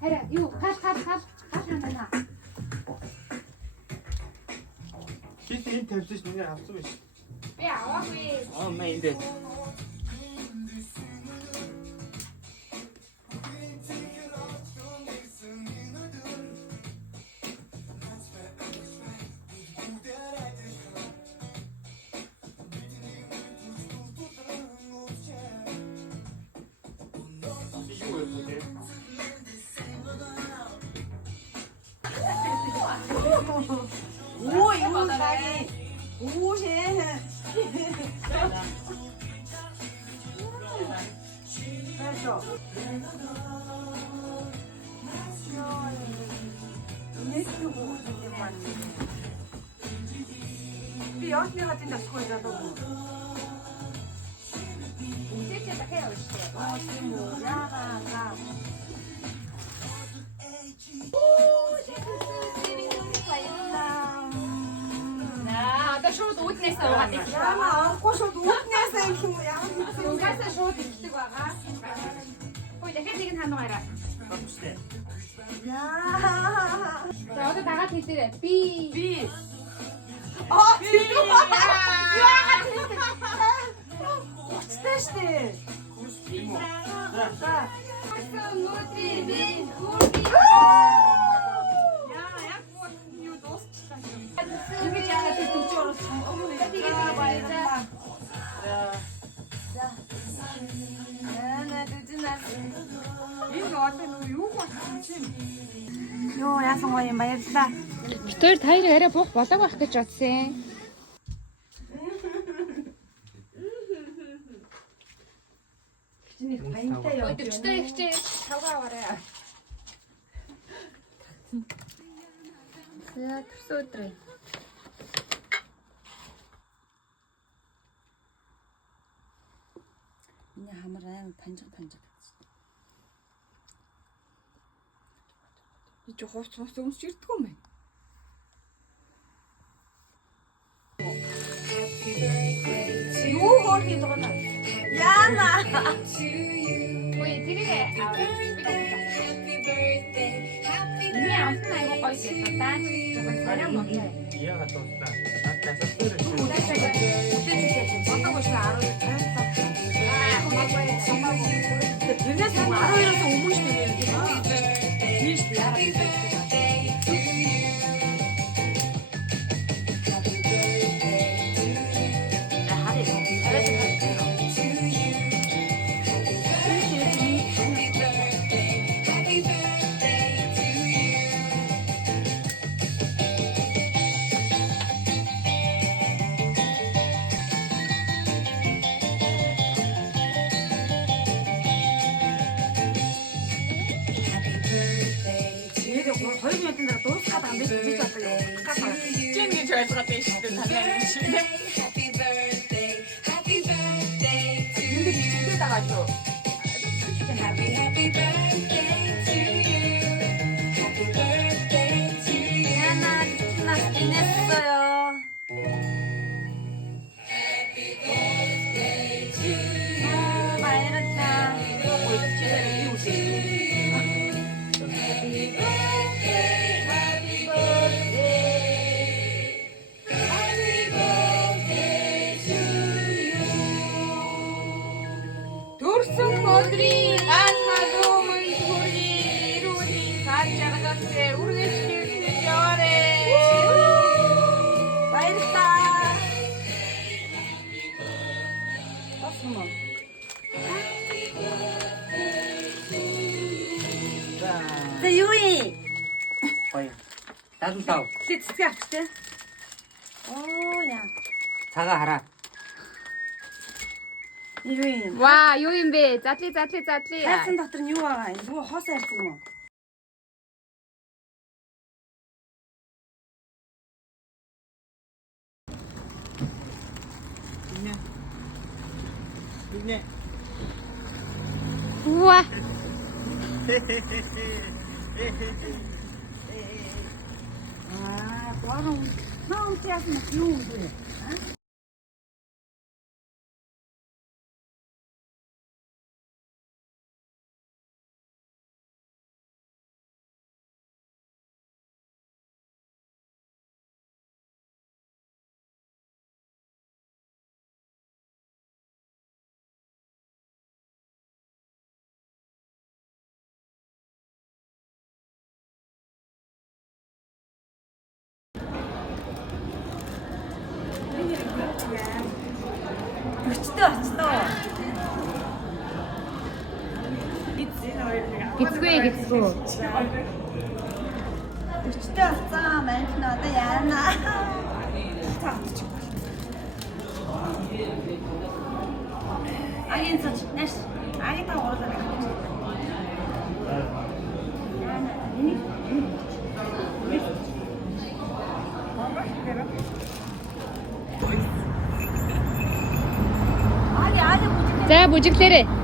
Хараа юу хал хандана. Хит энэ тавьчих миний авсан биш. Би аваагүй. Маа энэ. 오, 이거 나기. 오해. 됐어. 우리 여기 같은 데 스코어자도 Үсээчээ дахиад ууштай. тийм үү. Яагаад? Одоо шууд үүднээс аваад их. Яагаад авахгүй шууд үүднээсээ их юм яа. Угаасаа шууд ихдэг байгаа. Хөөе дахиад нэг нь ханаагараа. Яа. За одоо дагаад хэлээрэй. Би. тийм үү. Яагаад тийм. Уцтай штэ. За. Нүдри би хурди. Яа, яг вот юу дуусчихсан юм. Ингэж яагаад тийм ч орсон. Тэгээд баярлалаа. За. Дүнээс. Энэ одоо юу болсон чинь? Йоо, яасан гоё юм баярлалаа. Бид хоёр арай буух болоог байх гэж бодсон. Чиний баянтай явж. Өдөрчтэй ихчээ тавгаа аваарай. За төрсөн өдрөө. Миний хамар аим панжиг. Би ч хууц өмсч ирдэг юм байна. Юу хоор хийдэг юм бэ? Яна. Ой, тэрийг Миний амтан аяга гоё байсан. Дааж жоохон сарам болоо. Яагаад тусдаа? Насастэр. Бодоггүй шүү 12. Тэрнээс 12-оос өмнө шүү дээ. Тийш яагаад За юу юм? Гоё. 75. Тэгээ цэцгээ авчтай. Оо яа. Цагаа хараа. Юу юм? Ваа, юу юм бэ? Задлий. Хайрцан дотор нь юу байгаа юм? Юу хоос хайрцан юм уу? Бинэ. Ваа. Баруун. Наа яасан юм бэ? Өчтөө очлоо. Гизгүй гизгүй. Өчтөө оцсон маань ч одоо яана. Агийн цач нэш. Агийн та оруулаа. За бүжиглээрэй.